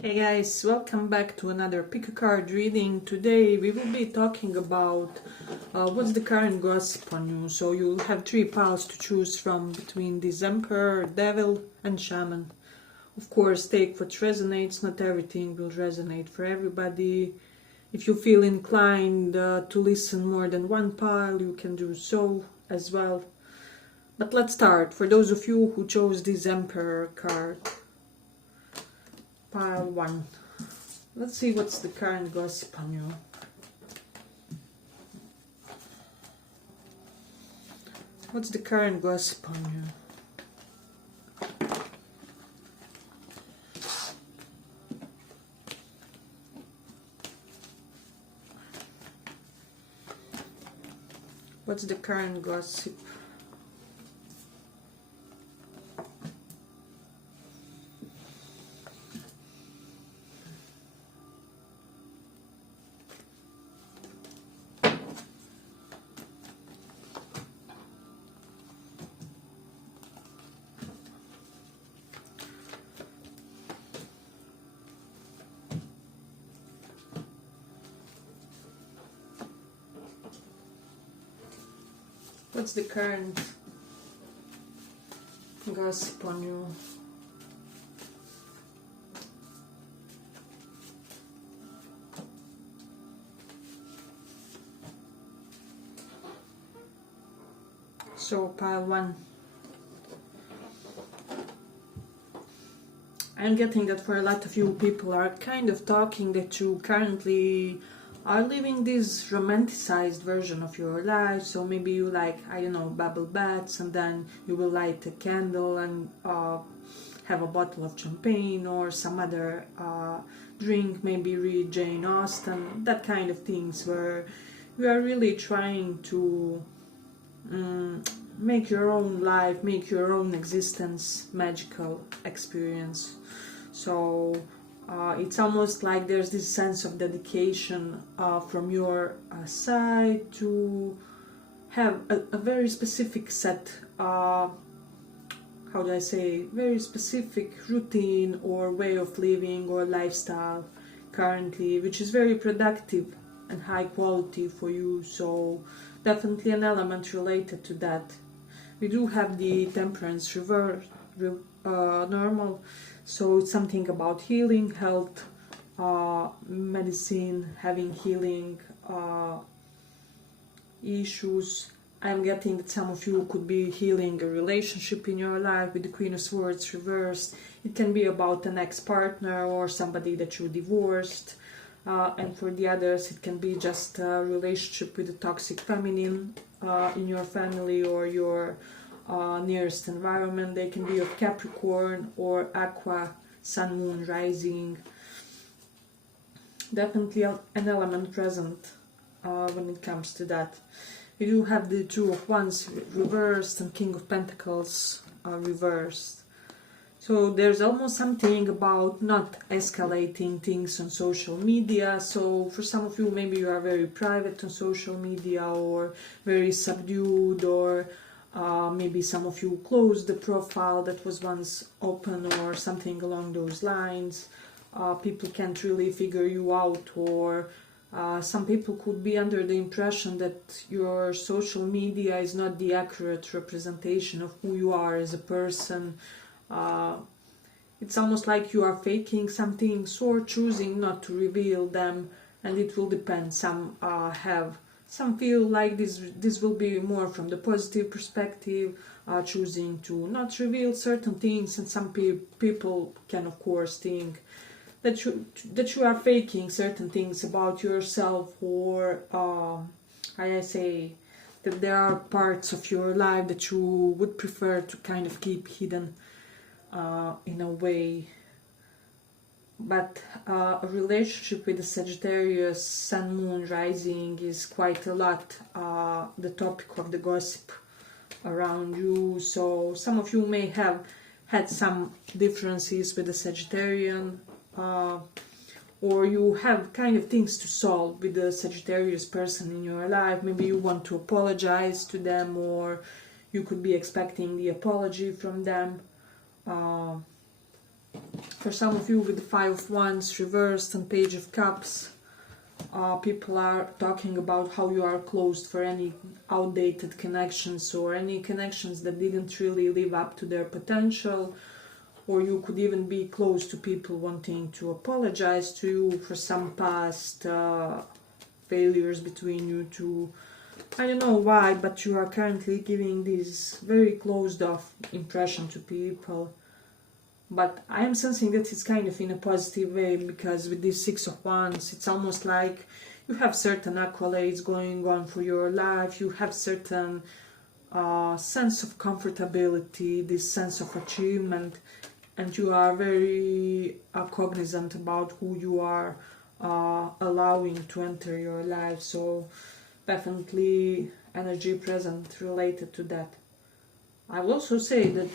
Hey guys, welcome back to another pick a card reading. Today we will be talking about what's the current gossip on you. So you'll have three piles to choose from between this Emperor, Devil and Shaman. Of course, take what resonates. Not everything will resonate for everybody. If you feel inclined to listen more than one pile, you can do so as well. But let's start. For those of you who chose this Emperor card, pile 1. Let's see what's the current gossip on you. What's the current gossip on you? What's the current gossip? What's the current gossip on you? So pile 1. I'm getting that for a lot of you, people are kind of talking that you currently are living this romanticized version of your life. So maybe you like, I don't know, bubble baths, and then you will light a candle and have a bottle of champagne or some other drink, maybe read Jane Austen, that kind of things, where you are really trying to make your own life, make your own existence magical experience. So it's almost like there's this sense of dedication from your side to have a very specific set, how do I say, very specific routine or way of living or lifestyle currently, which is very productive and high quality for you. So definitely an element related to that. We do have the Temperance reverse normal, so it's something about healing, health, medicine, having healing issues. I'm getting that some of you could be healing a relationship in your life with the Queen of Swords reversed. It can be about an ex-partner or somebody that you divorced. And for the others, it can be just a relationship with a toxic feminine in your family or your nearest environment. They can be of Capricorn or Aqua, Sun, Moon, Rising. Definitely an element present when it comes to that. We do have the Two of Wands reversed and King of Pentacles reversed. So there's almost something about not escalating things on social media. So for some of you, maybe you are very private on social media or very subdued, or maybe some of you closed the profile that was once open or something along those lines. People can't really figure you out, or some people could be under the impression that your social media is not the accurate representation of who you are as a person. It's almost like you are faking some things or choosing not to reveal them, and it will depend. Some feel like this will be more from the positive perspective, choosing to not reveal certain things, and some people can of course think that you are faking certain things about yourself, or I say that there are parts of your life that you would prefer to kind of keep hidden in a way. But a relationship with the Sagittarius, Sun, Moon, Rising is quite a lot the topic of the gossip around you. So some of you may have had some differences with the Sagittarian, or you have kind of things to solve with the Sagittarius person in your life. Maybe you want to apologize to them, or you could be expecting the apology from them. For some of you with the Five of Wands reversed and Page of Cups, people are talking about how you are closed for any outdated connections or any connections that didn't really live up to their potential, or you could even be close to people wanting to apologize to you for some past failures between you two. I don't know why, but you are currently giving this very closed off impression to people. But I am sensing that it's kind of in a positive way, because with this Six of Wands, it's almost like you have certain accolades going on for your life, you have certain sense of comfortability, this sense of achievement, and you are very cognizant about who you are allowing to enter your life. So definitely energy present related to that. I will also say that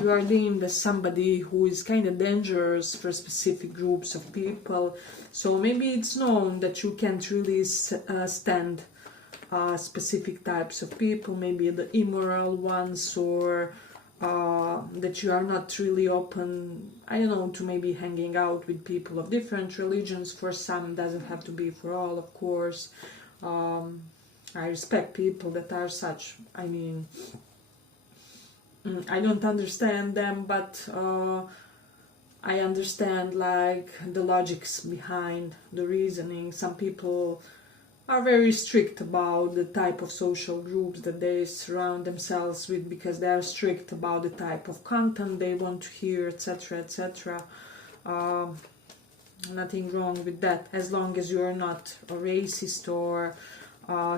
you are deemed as somebody who is kind of dangerous for specific groups of people. So maybe it's known that you can't really stand specific types of people, maybe the immoral ones, or that you are not really open, I don't know, to maybe hanging out with people of different religions. For some, doesn't have to be for all, of course. I respect people that are such. I mean, I don't understand them, but I understand like the logics behind the reasoning. Some people are very strict about the type of social groups that they surround themselves with, because they are strict about the type of content they want to hear, etc., etc. Nothing wrong with that, as long as you are not a racist or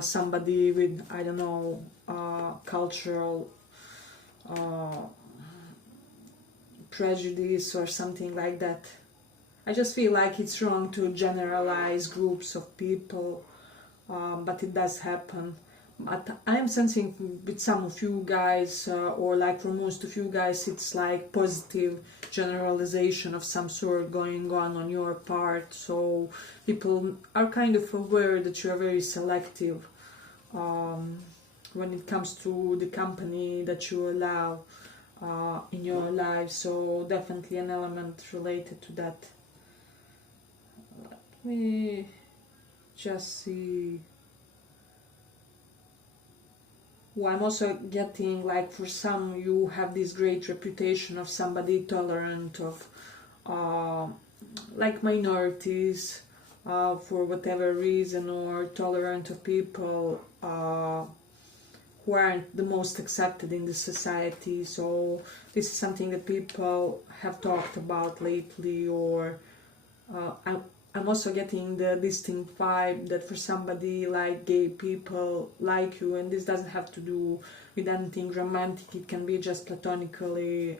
somebody with, I don't know, cultural prejudice or something like that. I just feel like it's wrong to generalize groups of people, but it does happen. But I'm sensing with some of you guys, or like for most of you guys, it's like positive generalization of some sort going on your part. So people are kind of aware that you are very selective when it comes to the company that you allow in your life. So definitely an element related to that. Let me just see. Well, I'm also getting like for some you have this great reputation of somebody tolerant of like minorities for whatever reason, or tolerant of people who aren't the most accepted in the society. So this is something that people have talked about lately, or I'm also getting the distinct vibe that for somebody like gay people like you, and this doesn't have to do with anything romantic, it can be just platonically,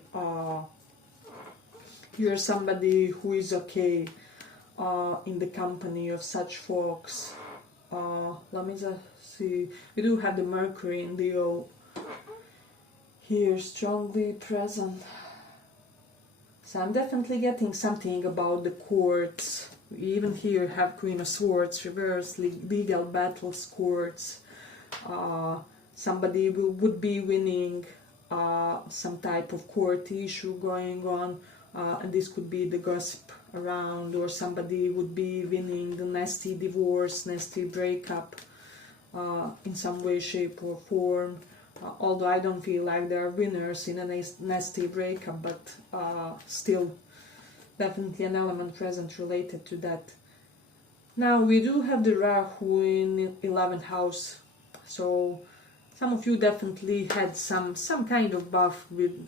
you're somebody who is okay in the company of such folks. Let me just see, we do have the Mercury in Leo here strongly present. So I'm definitely getting something about the courts. We even here have Queen of Swords, reverse, legal battles, courts. Somebody would be winning some type of court issue going on, and this could be the gossip around, or somebody would be winning the nasty divorce, nasty breakup in some way, shape or form. Although I don't feel like there are winners in a nasty breakup, but still definitely an element present related to that. Now we do have the Rahu in 11th house, so some of you definitely had some kind of buff with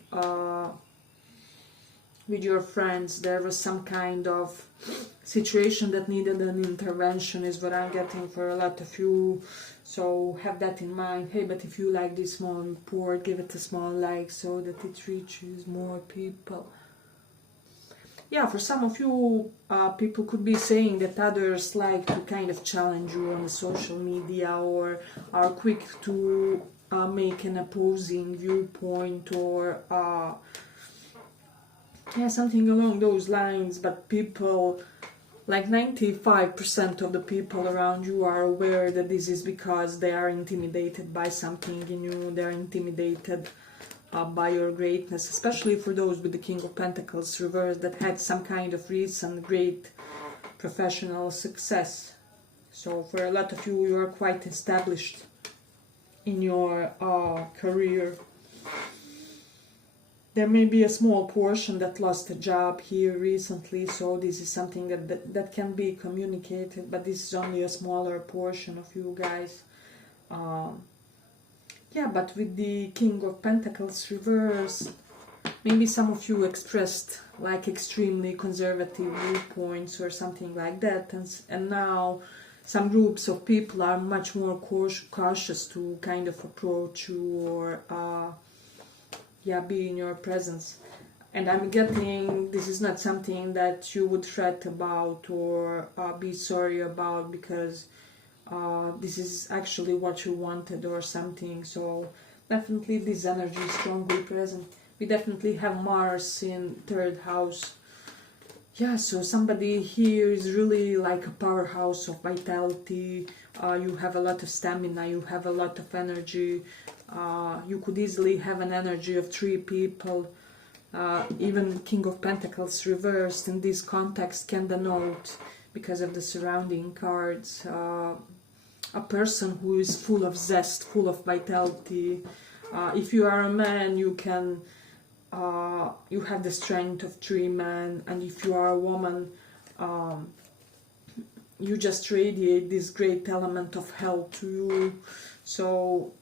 your friends. There was some kind of situation that needed an intervention, is what I'm getting for a lot of you. So have that in mind. Hey, but if you like this small report, give it a small like so that it reaches more people. Yeah, for some of you, people could be saying that others like to kind of challenge you on the social media, or are quick to make an opposing viewpoint, or yeah, something along those lines. But people, like 95% of the people around you, are aware that this is because they are intimidated by something in you. They are intimidated by your greatness, especially for those with the King of Pentacles reversed that had some kind of recent great professional success. So for a lot of you, you are quite established in your career. There may be a small portion that lost a job here recently, so this is something that can be communicated, but this is only a smaller portion of you guys. Yeah, but with the King of Pentacles reversed, maybe some of you expressed like extremely conservative viewpoints or something like that, and now some groups of people are much more cautious to kind of approach you or be in your presence. And I'm getting this is not something that you would fret about or be sorry about, because this is actually what you wanted or something. So definitely this energy is strongly present. We definitely have Mars in 3rd house. Yeah, so somebody here is really like a powerhouse of vitality. You have a lot of stamina, you have a lot of energy. You could easily have an energy of 3 people. Even King of Pentacles reversed in this context can denote, because of the surrounding cards, a person who is full of zest, full of vitality. If you are a man, you can you have the strength of 3 men, and if you are a woman, you just radiate this great element of health to you. So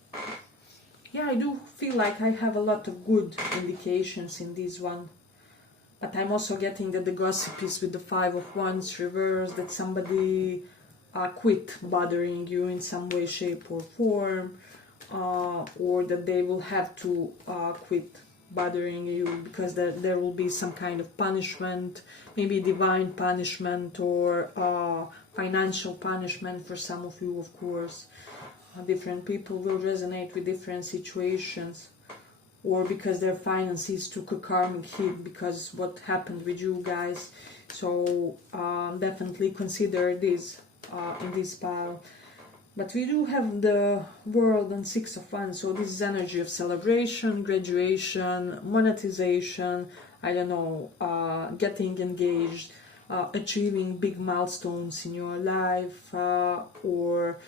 yeah, I do feel like I have a lot of good indications in this one. But I'm also getting that the gossip is with the 5 of Wands reversed, that somebody quit bothering you in some way, shape or form, or that they will have to quit bothering you because there will be some kind of punishment, maybe divine punishment or financial punishment for some of you, of course. Different people will resonate with different situations, or because their finances took a karmic hit because what happened with you guys. So definitely consider this in this pile. But we do have the World and 6 of Wands, so this is energy of celebration, graduation, monetization, I don't know, getting engaged, achieving big milestones in your life, or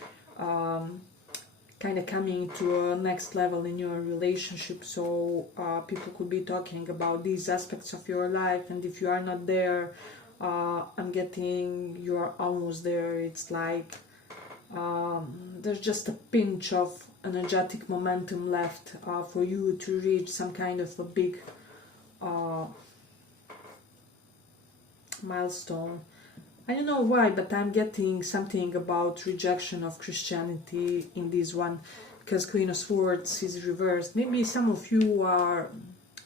kind of coming to a next level in your relationship. So people could be talking about these aspects of your life, and if you are not there, I'm getting you are almost there. It's like there's just a pinch of energetic momentum left for you to reach some kind of a big milestone. I don't know why, but I'm getting something about rejection of Christianity in this one, because Queen of Swords is reversed. Maybe some of you are,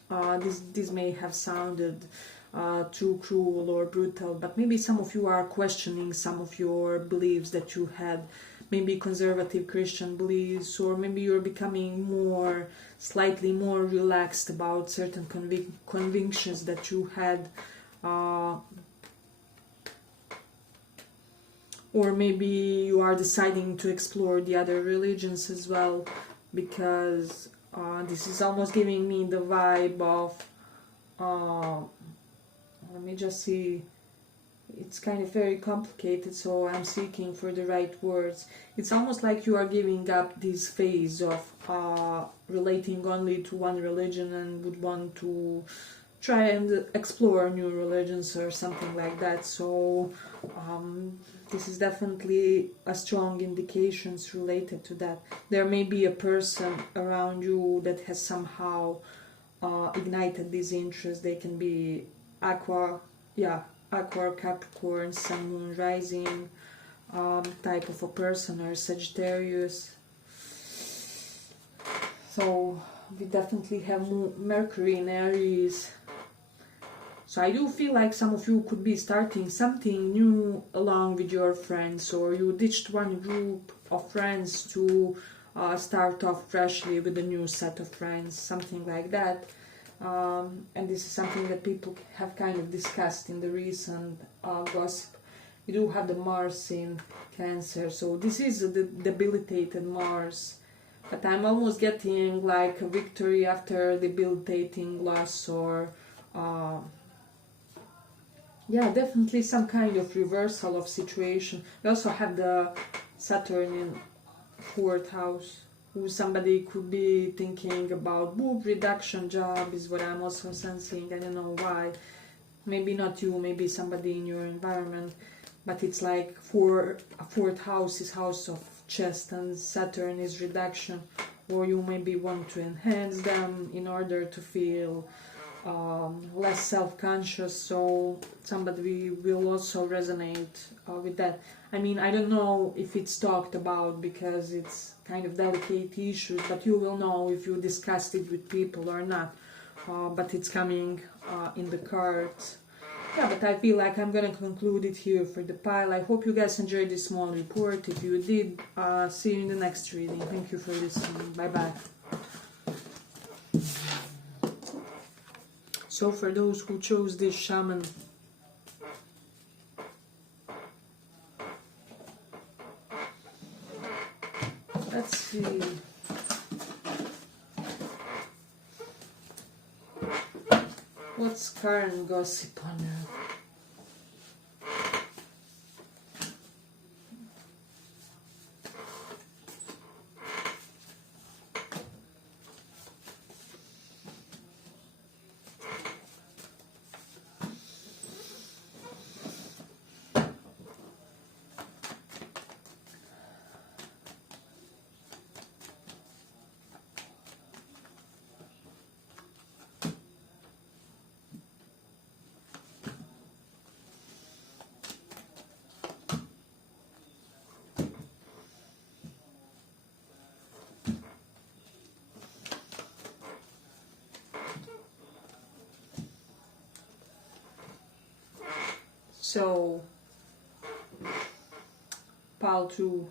this may have sounded too cruel or brutal, but maybe some of you are questioning some of your beliefs that you had, maybe conservative Christian beliefs, or maybe you're becoming slightly more relaxed about certain convictions that you had, or maybe you are deciding to explore the other religions as well, because this is almost giving me the vibe of let me just see, it's kind of very complicated, so I'm seeking for the right words. It's almost like you are giving up this phase of relating only to one religion and would want to try and explore new religions or something like that. So this is definitely a strong indications related to that. There may be a person around you that has somehow ignited this interest. They can be Aqua, Capricorn, Sun, Moon, Rising type of a person, or Sagittarius. So we definitely have Mercury in Aries. So I do feel like some of you could be starting something new along with your friends, or you ditched one group of friends to start off freshly with a new set of friends, something like that. And this is something that people have kind of discussed in the recent gossip. We do have the Mars in Cancer, so this is a debilitated Mars. But I'm almost getting like a victory after debilitating loss, or yeah, definitely some kind of reversal of situation. We also have the Saturn in 4th house, who somebody could be thinking about boob reduction job, is what I'm also sensing. I don't know why. Maybe not you, maybe somebody in your environment. But it's like 4th house is house of chest and Saturn is reduction, or you maybe want to enhance them in order to feel less self-conscious, so somebody will also resonate with that. I mean, I don't know if it's talked about because it's kind of delicate issues, but you will know if you discussed it with people or not. But it's coming in the cards. Yeah, but I feel like I'm gonna conclude it here for the pile. I hope you guys enjoyed this small report. If you did, see you in the next reading. Thank you for listening. Bye bye. So for those who chose this shaman, let's see. What's current gossip on Earth? So, pile 2.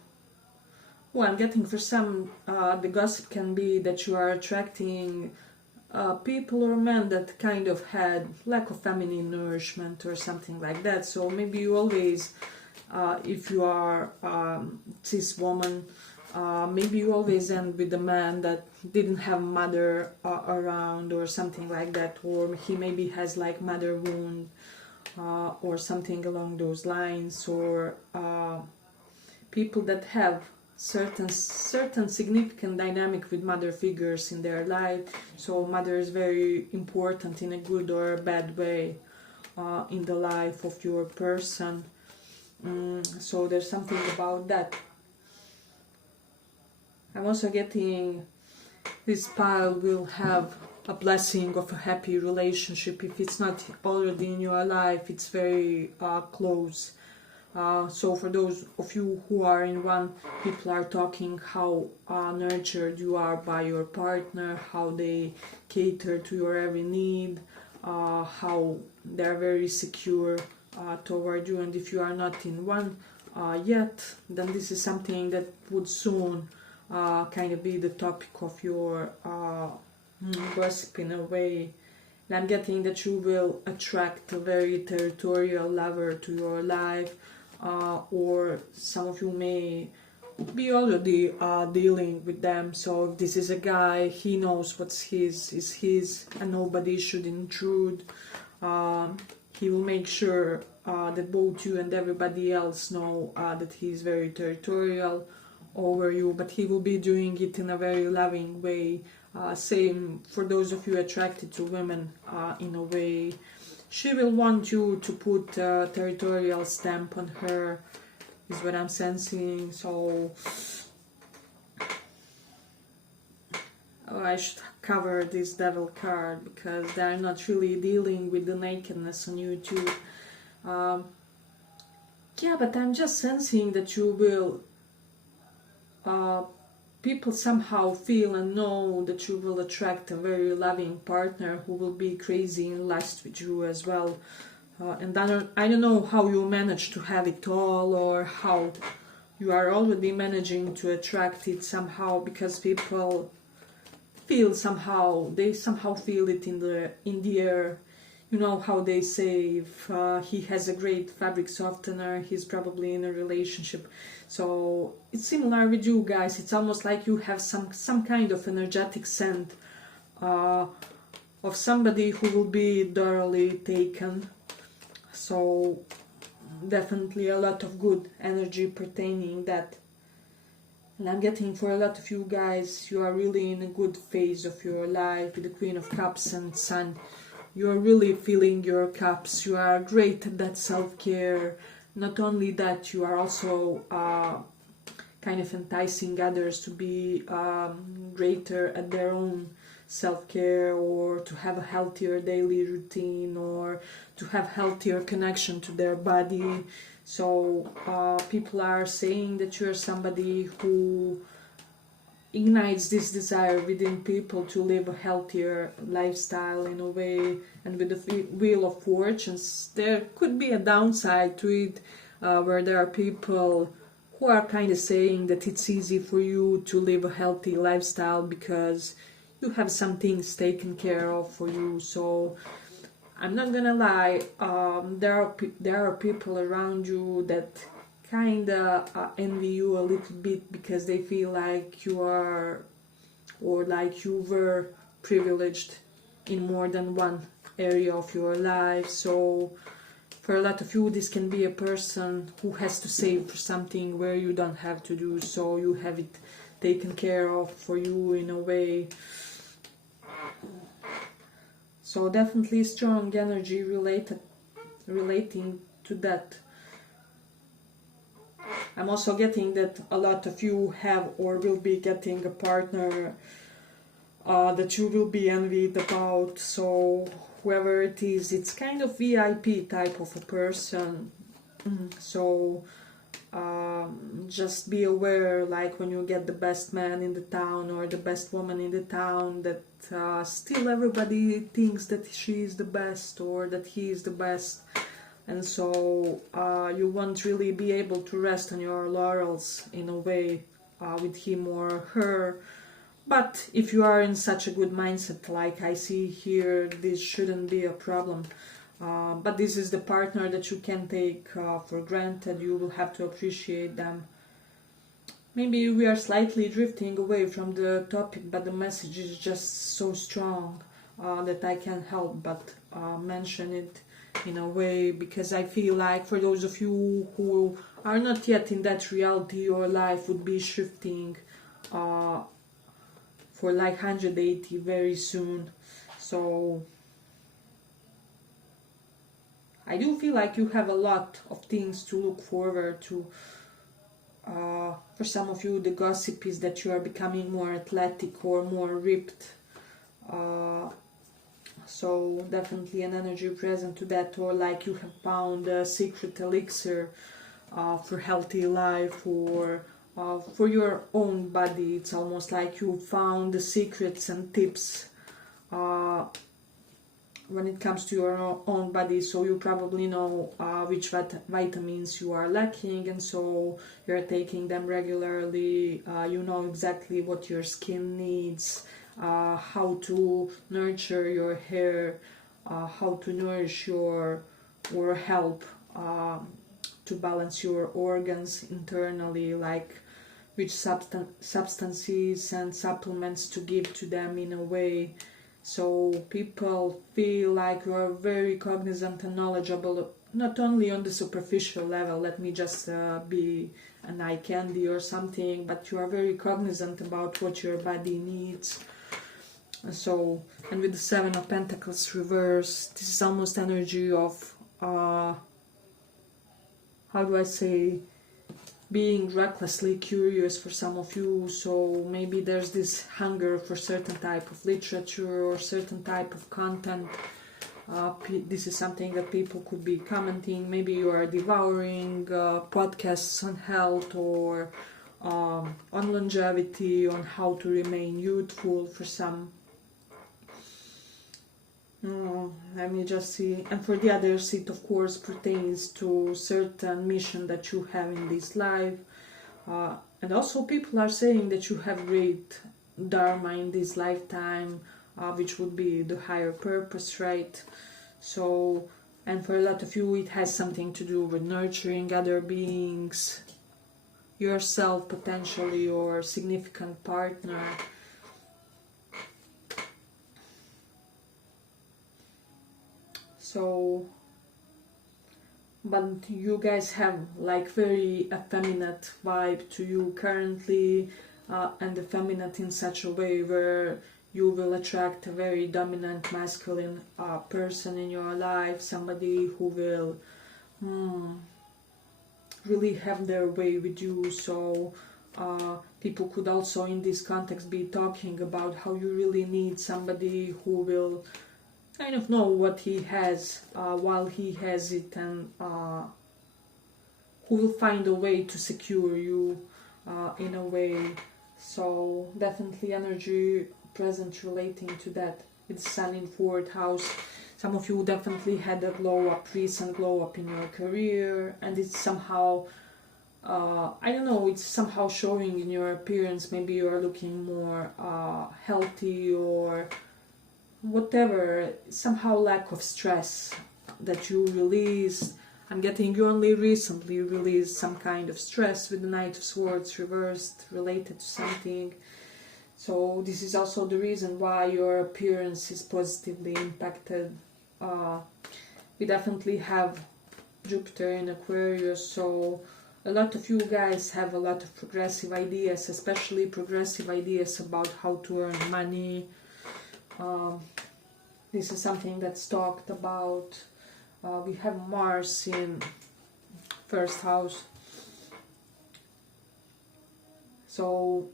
Oh, I'm getting for some, the gossip can be that you are attracting people or men that kind of had lack of feminine nourishment or something like that. So maybe you always, if you are cis woman, maybe you always end with a man that didn't have mother around or something like that, or he maybe has like mother wound. Or something along those lines, or people that have certain significant dynamic with mother figures in their life. So mother is very important in a good or a bad way in the life of your person. So there's something about that. I'm also getting this pile will have a blessing of a happy relationship. If it's not already in your life, it's very close. So for those of you who are in one, people are talking how nurtured you are by your partner, how they cater to your every need, how they're very secure toward you. And if you are not in one yet, then this is something that would soon kind of be the topic of your gossip in a way. And I'm getting that you will attract a very territorial lover to your life, or some of you may be already dealing with them. So if this is a guy, he knows what's his is his and nobody should intrude. He will make sure that both you and everybody else know that he's very territorial over you, but he will be doing it in a very loving way. Same for those of you attracted to women, in a way. She will want you to put a territorial stamp on her, is what I'm sensing. So I should cover this devil card because they're not really dealing with the nakedness on YouTube. Yeah, but I'm just sensing that you will people somehow feel and know that you will attract a very loving partner who will be crazy in lust with you as well. And I don't know how you manage to have it all, or how you are already managing to attract it somehow, because people feel somehow, they somehow feel it in the air. You know how they say, if he has a great fabric softener, he's probably in a relationship. So it's similar with you guys. It's almost like you have some kind of energetic scent of somebody who will be thoroughly taken. So definitely a lot of good energy pertaining that. And I'm getting for a lot of you guys, you are really in a good phase of your life with the Queen of Cups and Sun. You are really filling your cups. You are great at that self-care. Not only that, you are also kind of enticing others to be greater at their own self-care, or to have a healthier daily routine, or to have healthier connection to their body. So people are saying that you're somebody who ignites this desire within people to live a healthier lifestyle in a way. And with the Wheel of Fortunes, there could be a downside to it, where there are people who are kind of saying that it's easy for you to live a healthy lifestyle because you have some things taken care of for you. So I'm not gonna lie, there are people around you that kinda envy you a little bit because they feel like you are, or like you were, privileged in more than one area of your life. So for a lot of you, this can be a person who has to save for something where you don't have to do so. You have it taken care of for you in a way. So definitely strong energy relating to that. I'm also getting that a lot of you have or will be getting a partner that you will be envied about. So whoever it is, it's kind of VIP type of a person. So just be aware, like when you get the best man in the town or the best woman in the town, that still everybody thinks that she is the best or that he is the best. And so you won't really be able to rest on your laurels in a way with him or her. But if you are in such a good mindset like I see here, this shouldn't be a problem. But this is the partner that you can take for granted. You will have to appreciate them. Maybe we are slightly drifting away from the topic, but the message is just so strong that I can't help but mention it in a way, because I feel like for those of you who are not yet in that reality, your life would be shifting for like 180 very soon. So I do feel like you have a lot of things to look forward to. For some of you, the gossip is that you are becoming more athletic or more ripped. So definitely an energy present to that, or like you have found a secret elixir for healthy life, or for your own body. It's almost like you found the secrets and tips when it comes to your own body. So you probably know which vitamins you are lacking, and so you're taking them regularly. You know exactly what your skin needs, how to nurture your hair, how to nourish or help to balance your organs internally, like which substances and supplements to give to them in a way. So people feel like you are very cognizant and knowledgeable, not only on the superficial level, let me just be an eye candy or something, but you are very cognizant about what your body needs. So, and with the Seven of Pentacles reverse, this is almost energy of, how do I say, being recklessly curious for some of you. So maybe there's this hunger for certain type of literature or certain type of content. This is something that people could be commenting. Maybe you are devouring podcasts on health or on longevity, on how to remain youthful for some. Let me just see. And for the others, it of course pertains to certain mission that you have in this life. And also people are saying that you have great dharma in this lifetime, which would be the higher purpose, right? So, and for a lot of you it has something to do with nurturing other beings, yourself potentially, or significant partner. So, but you guys have like very effeminate vibe to you currently, and effeminate in such a way where you will attract a very dominant masculine person in your life, somebody who will really have their way with you. So people could also in this context be talking about how you really need somebody who will kind of know what he has while he has it, and who will find a way to secure you in a way. So definitely energy present relating to that. It's Sun in 4th house. Some of you definitely had a glow up, recent glow up in your career, and it's somehow I don't know, it's somehow showing in your appearance. Maybe you're looking more healthy or whatever, somehow lack of stress that you released. I'm getting you only recently released some kind of stress with the Knight of Swords reversed related to something. So this is also the reason why your appearance is positively impacted. We definitely have Jupiter in Aquarius, so a lot of you guys have a lot of progressive ideas, especially progressive ideas about how to earn money. This is something that's talked about. We have Mars in 1st house. So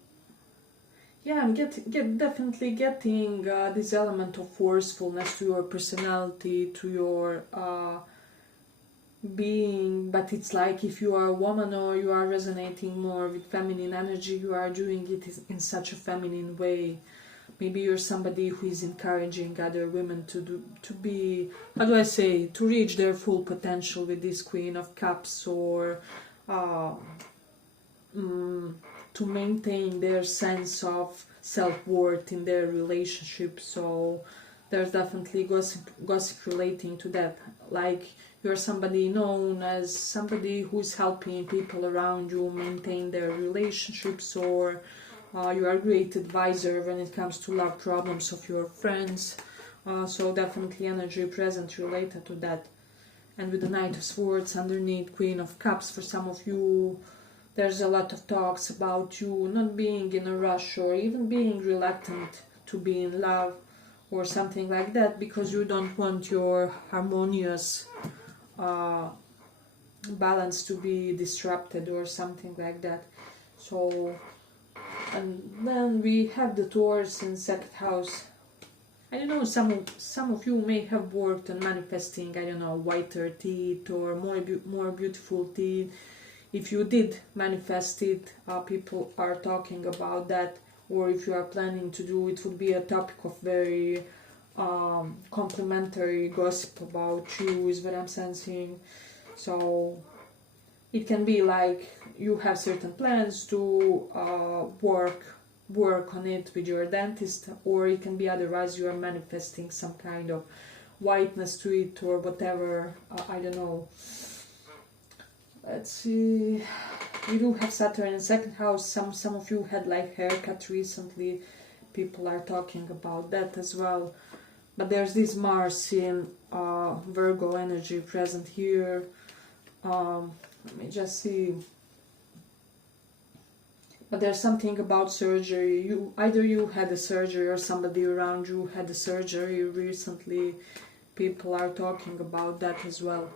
yeah, I'm definitely getting this element of forcefulness to your personality, to your being. But it's like if you are a woman or you are resonating more with feminine energy, you are doing it in such a feminine way. Maybe you're somebody who is encouraging other women to be, how do I say, to reach their full potential with this Queen of Cups, or to maintain their sense of self-worth in their relationship. So there's definitely gossip relating to that. Like you're somebody known as somebody who's helping people around you maintain their relationships, or you are a great advisor when it comes to love problems of your friends. So definitely energy present related to that. And with the Knight of Swords underneath Queen of Cups, for some of you there's a lot of talks about you not being in a rush, or even being reluctant to be in love or something like that, because you don't want your harmonious balance to be disrupted or something like that. So, and then we have the Taurus in 2nd house. I don't know, some of you may have worked on manifesting, I don't know, whiter teeth or more beautiful teeth. If you did manifest it, people are talking about that, or if you are planning to do it, would be a topic of very complimentary gossip about you, is what I'm sensing. So it can be like you have certain plans to work on it with your dentist, or it can be otherwise you are manifesting some kind of whiteness to it or whatever. I don't know. Let's see. We do have Saturn in 2nd house. Some of you had like haircut recently. People are talking about that as well. But there's this Mars in Virgo energy present here. Let me just see. But there's something about surgery. Either you had a surgery or somebody around you had a surgery recently. People are talking about that as well.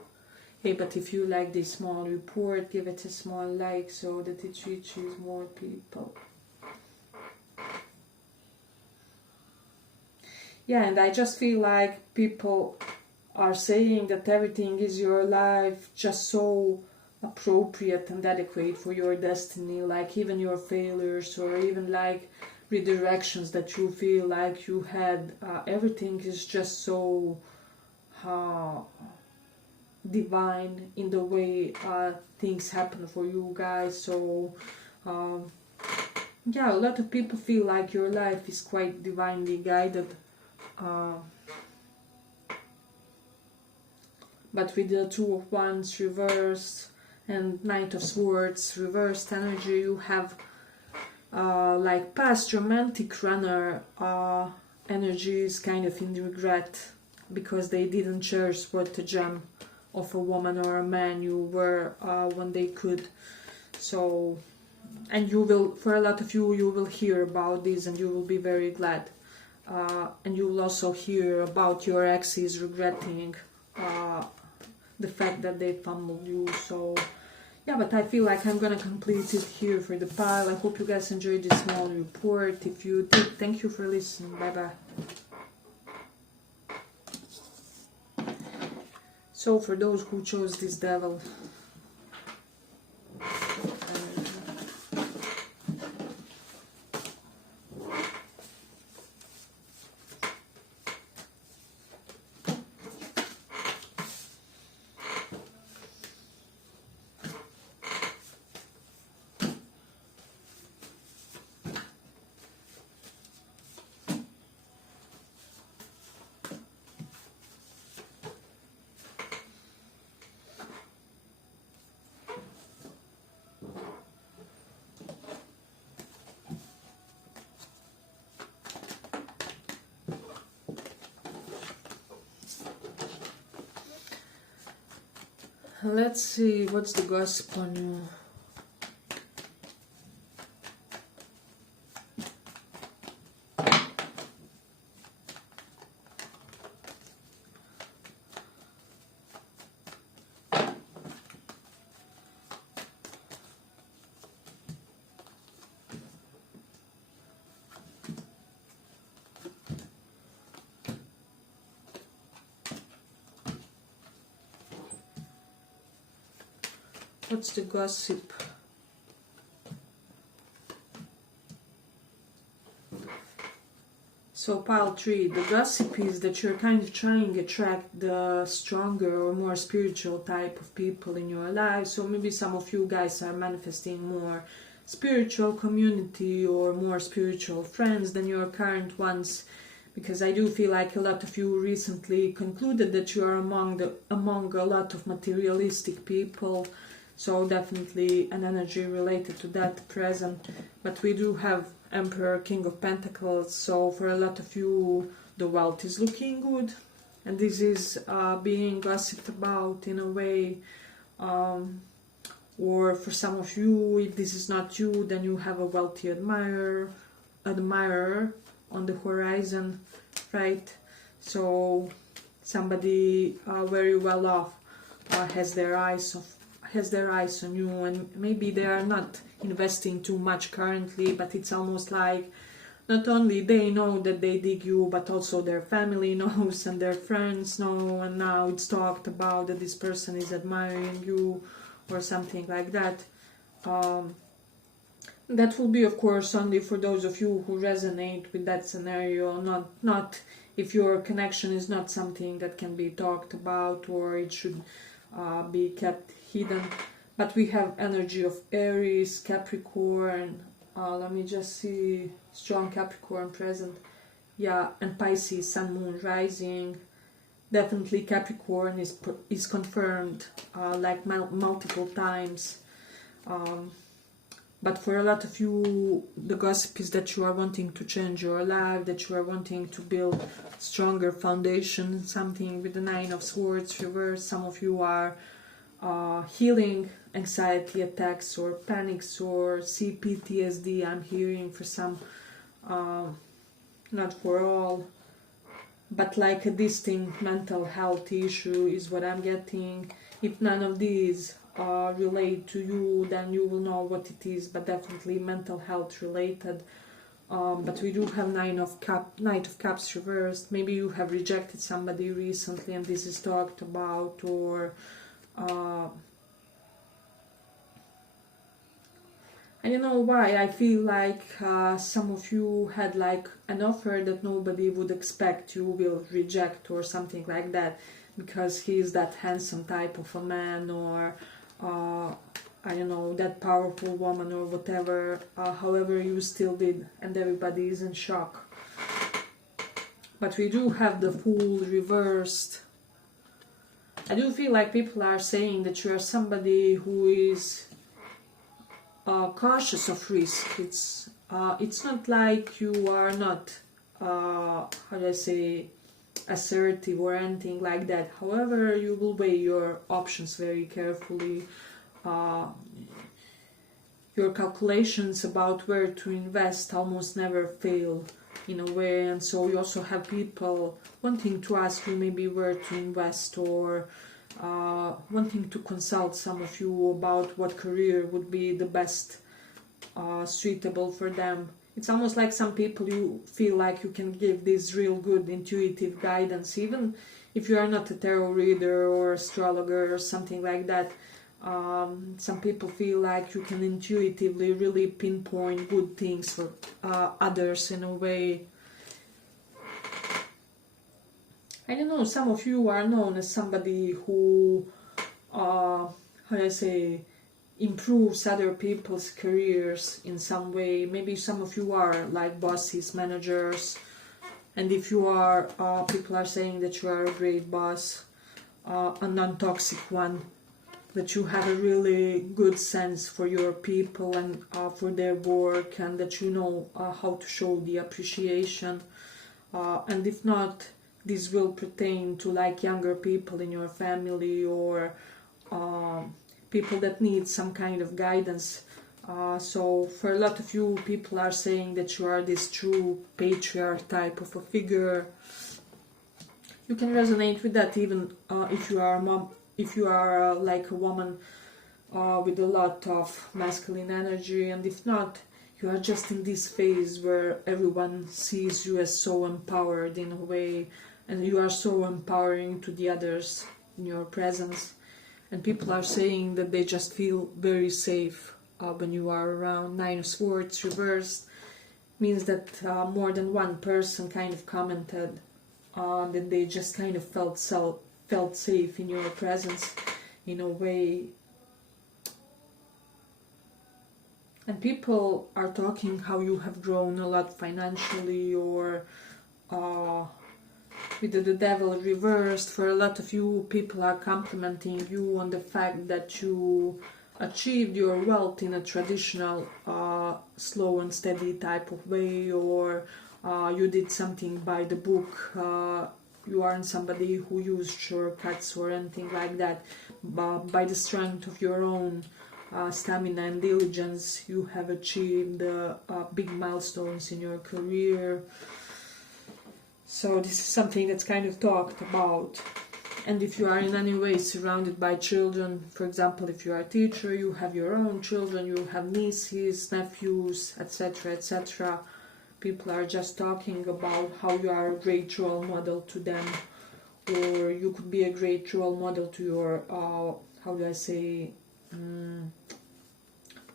Hey, but if you like this small report, give it a small like so that it reaches more people. Yeah, and I just feel like people are saying that everything is your life just so appropriate and adequate for your destiny, like even your failures or even like redirections that you feel like you had, everything is just so divine in the way things happen for you guys. So yeah, a lot of people feel like your life is quite divinely guided. but with the Two of Wands reversed and Knight of Swords reversed energy, you have like past romantic runner energies kind of in regret because they didn't cherish what a gem of a woman or a man you were when they could. So, and you will, for a lot of you, you will hear about this and you will be very glad. And you will also hear about your exes regretting the fact that they fumbled you. So yeah, but I feel like I'm gonna complete it here for the pile. I hope you guys enjoyed this small report. If you did, thank you for listening. Bye bye. So for those who chose this devil, let's see what's the gossip on you. What's the gossip? So pile 3, the gossip is that you're kind of trying to attract the stronger or more spiritual type of people in your life. So maybe some of you guys are manifesting more spiritual community or more spiritual friends than your current ones. Because I do feel like a lot of you recently concluded that you are among a lot of materialistic people. So definitely an energy related to that present. But we do have Emperor, King of Pentacles. So for a lot of you, the wealth is looking good. And this is being gossiped about in a way. Or for some of you, if this is not you, then you have a wealthy admirer on the horizon, right? So somebody very well off has their eyes on you, and maybe they are not investing too much currently, but it's almost like not only they know that they dig you, but also their family knows and their friends know, and now it's talked about that this person is admiring you or something like that. That will be, of course, only for those of you who resonate with that scenario, not if your connection is not something that can be talked about or it should be kept hidden. But we have energy of Aries, Capricorn, let me just see, strong Capricorn present, yeah, and Pisces, Sun, Moon, Rising. Definitely Capricorn is confirmed like multiple times. But for a lot of you, the gossip is that you are wanting to change your life, that you are wanting to build stronger foundation, something with the Nine of Swords reversed. Some of you are healing anxiety attacks or panics or CPTSD. I'm hearing for some, not for all, but like a distinct mental health issue is what I'm getting. If none of these relate to you, then you will know what it is, but definitely mental health related. But we do have Knight of Cups reversed. Maybe you have rejected somebody recently and this is talked about, or I don't know why. I feel like some of you had like an offer that nobody would expect you will reject or something like that, because he is that handsome type of a man, or I don't know, that powerful woman or whatever. However, you still did, and everybody is in shock. But we do have the Fool reversed. I do feel like people are saying that you are somebody who is cautious of risk. It's not like you are not, how do I say, assertive or anything like that. However, you will weigh your options very carefully. Your calculations about where to invest almost never fail in a way, and so you also have people wanting to ask you maybe where to invest, or wanting to consult some of you about what career would be the best suitable for them. It's almost like some people you feel like you can give this real good intuitive guidance, even if you are not a tarot reader or astrologer or something like that. Some people feel like you can intuitively really pinpoint good things for others in a way. I don't know, some of you are known as somebody who, how do I say, improves other people's careers in some way. Maybe some of you are like bosses, managers, and if you are, people are saying that you are a great boss, a non-toxic one, that you have a really good sense for your people and for their work, and that you know how to show the appreciation. And if not, this will pertain to like younger people in your family, or people that need some kind of guidance. So for a lot of you, people are saying that you are this true patriarch type of a figure. You can resonate with that even if you are a mom, if you are like a woman with a lot of masculine energy, and if not, you are just in this phase where everyone sees you as so empowered in a way, and you are so empowering to the others in your presence. And people are saying that they just feel very safe when you are around. Nine of Swords reversed means that more than one person kind of commented that they just kind of felt safe in your presence in a way. And people are talking how you have grown a lot financially, or with the devil reversed, for a lot of you, people are complimenting you on the fact that you achieved your wealth in a traditional slow and steady type of way, or you did something by the book. You aren't somebody who used shortcuts or anything like that. But by the strength of your own stamina and diligence, you have achieved big milestones in your career. So this is something that's kind of talked about. And if you are in any way surrounded by children, for example, if you are a teacher, you have your own children, you have nieces, nephews, etc., etc., people are just talking about how you are a great role model to them, or you could be a great role model to your, how do I say,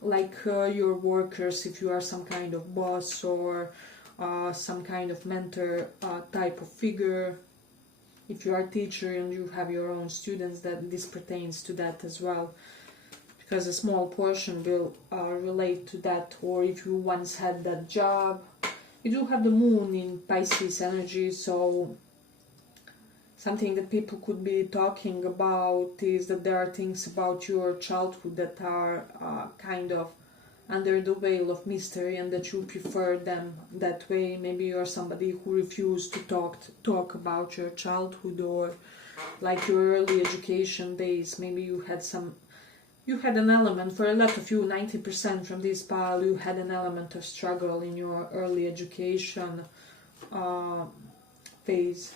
like your workers, if you are some kind of boss, or some kind of mentor type of figure. If you are a teacher and you have your own students, that this pertains to that as well, because a small portion will relate to that. Or if you once had that job, you do have the moon in Pisces energy, so something that people could be talking about is that there are things about your childhood that are kind of under the veil of mystery, and that you prefer them that way. Maybe you're somebody who refused to talk about your childhood, or like your early education days. Maybe you had an element, for a lot of you, 90% from this pile, you had an element of struggle in your early education phase.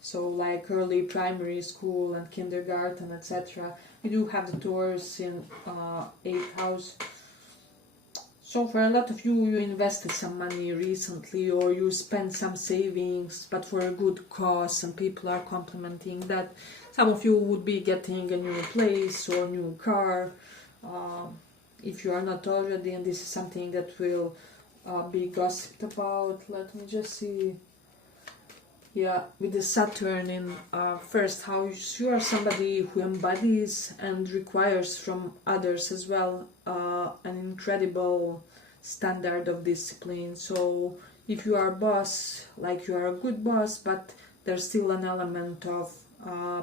So like early primary school and kindergarten, etc. You do have the Taurus in 8th house. So for a lot of you, you invested some money recently, or you spent some savings, but for a good cause, and people are complimenting that. Some of you would be getting a new place or new car, if you are not already, and this is something that will be gossiped about. Let me just see. Yeah, with the Saturn in first house, you are somebody who embodies and requires from others as well an incredible standard of discipline. So if you are a boss, like you are a good boss, but there's still an element of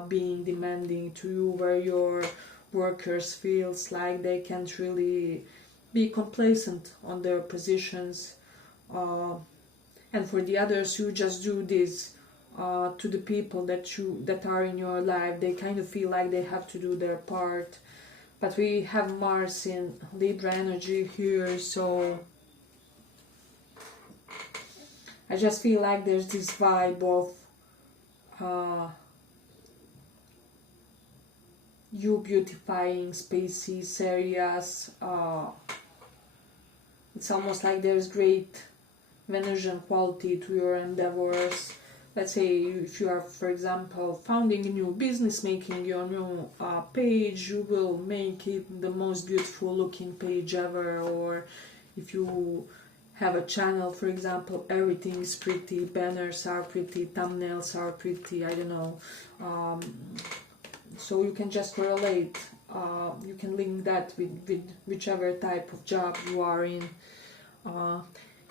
being demanding to you, where your workers feels like they can't really be complacent on their positions, and for the others you just do this to the people that are in your life. They kind of feel like they have to do their part, but we have Mars in Libra energy here, so I just feel like there's this vibe of you beautifying spaces, areas. It's almost like there's great Venusian quality to your endeavors. Let's say if you are, for example, founding a new business, making your new page, you will make it the most beautiful looking page ever. Or if you have a channel, for example, everything is pretty, banners are pretty, thumbnails are pretty, I don't know. So you can just correlate, you can link that with whichever type of job you are in.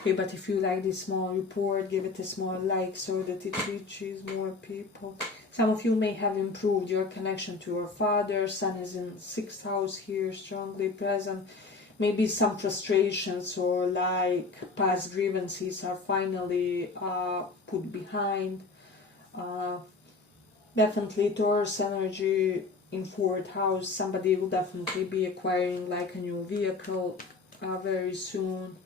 Okay, but if you like this small report, give it a small like so that it reaches more people. Some of you may have improved your connection to your father. Sun is in 6th house here, strongly present. Maybe some frustrations or like past grievances are finally put behind. Definitely Taurus energy in 4th house. Somebody will definitely be acquiring like a new vehicle very soon.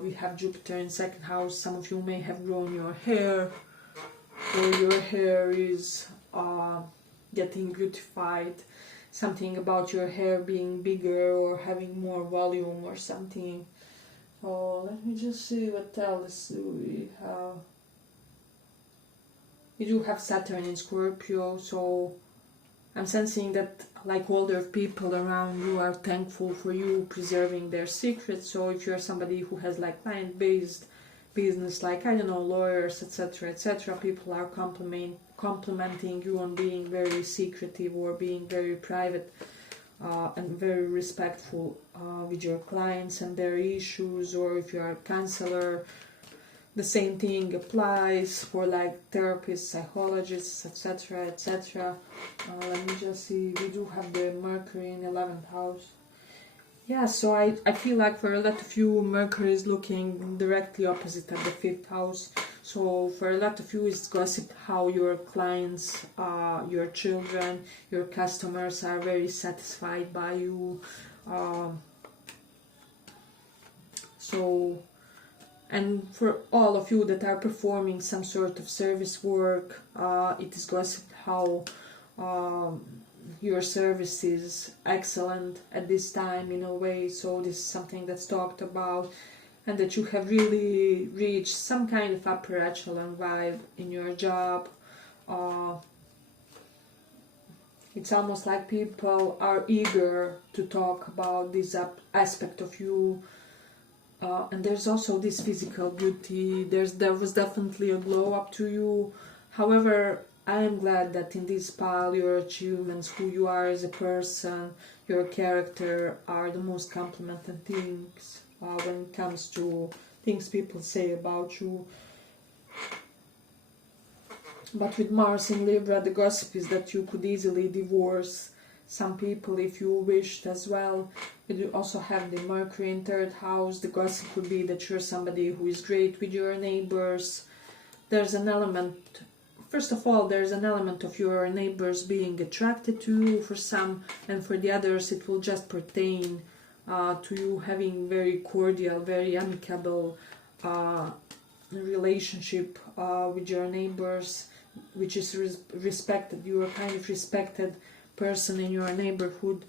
We have Jupiter in 2nd house. Some of you may have grown your hair, or your hair is getting beautified. Something about your hair being bigger or having more volume or something. Oh, let me just see what else do we have. We do have Saturn in Scorpio, so I'm sensing that like older people around you are thankful for you preserving their secrets. So if you're somebody who has like client-based business, like I don't know, lawyers, etc., etc., people are complimenting you on being very secretive or being very private and very respectful with your clients and their issues. Or if you're a counselor, the same thing applies for like therapists, psychologists, etc., etc. Let me just see. We do have the Mercury in 11th house. Yeah, so I feel like for a lot of you, Mercury is looking directly opposite at the 5th house. So for a lot of you, it's gossip how your clients, your children, your customers are very satisfied by you. And for all of you that are performing some sort of service work, it is gossip how your service is excellent at this time in a way. So this is something that's talked about, and that you have really reached some kind of upper echelon vibe in your job. It's almost like people are eager to talk about this aspect of you. And there's also this physical beauty. There was definitely a glow up to you. However, I am glad that in this pile your achievements, who you are as a person, your character are the most complimented things when it comes to things people say about you. But with Mars in Libra, the gossip is that you could easily divorce some people if you wished as well. You also have the Mercury in 3rd house. The gossip would be that you're somebody who is great with your neighbors. There's an element, first of all, there's an element of your neighbors being attracted to you for some, and for the others it will just pertain to you having very cordial, very amicable relationship with your neighbors, which is respected. You are kind of respected person in your neighborhood,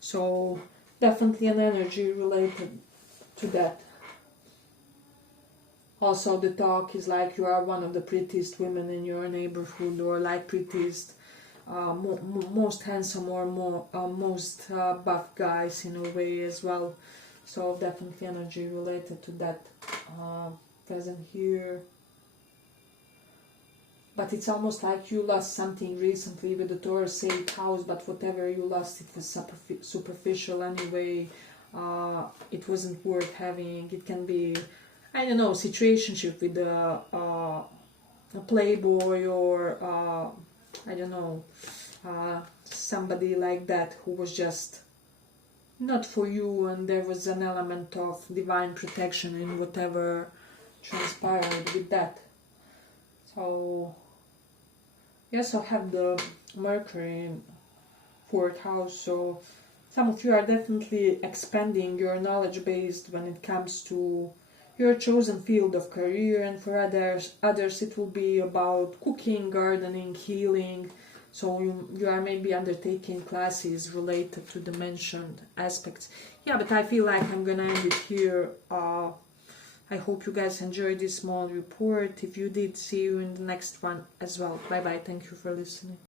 so definitely an energy related to that. Also the talk is like you are one of the prettiest women in your neighborhood, or like prettiest, most handsome, or most buff guys in a way as well. So definitely energy related to that present here. But it's almost like you lost something recently with the Taurus 8th house, but whatever you lost, it was superficial anyway. It wasn't worth having. It can be, I don't know, situationship with a playboy, or I don't know, somebody like that who was just not for you, and there was an element of divine protection in whatever transpired with that. So yes, I have the Mercury in 4th house, so some of you are definitely expanding your knowledge base when it comes to your chosen field of career, and for others it will be about cooking, gardening, healing. So you are maybe undertaking classes related to the mentioned aspects. Yeah, but I feel like I'm gonna end it here. I hope you guys enjoyed this small report. If you did, see you in the next one as well. Bye bye. Thank you for listening.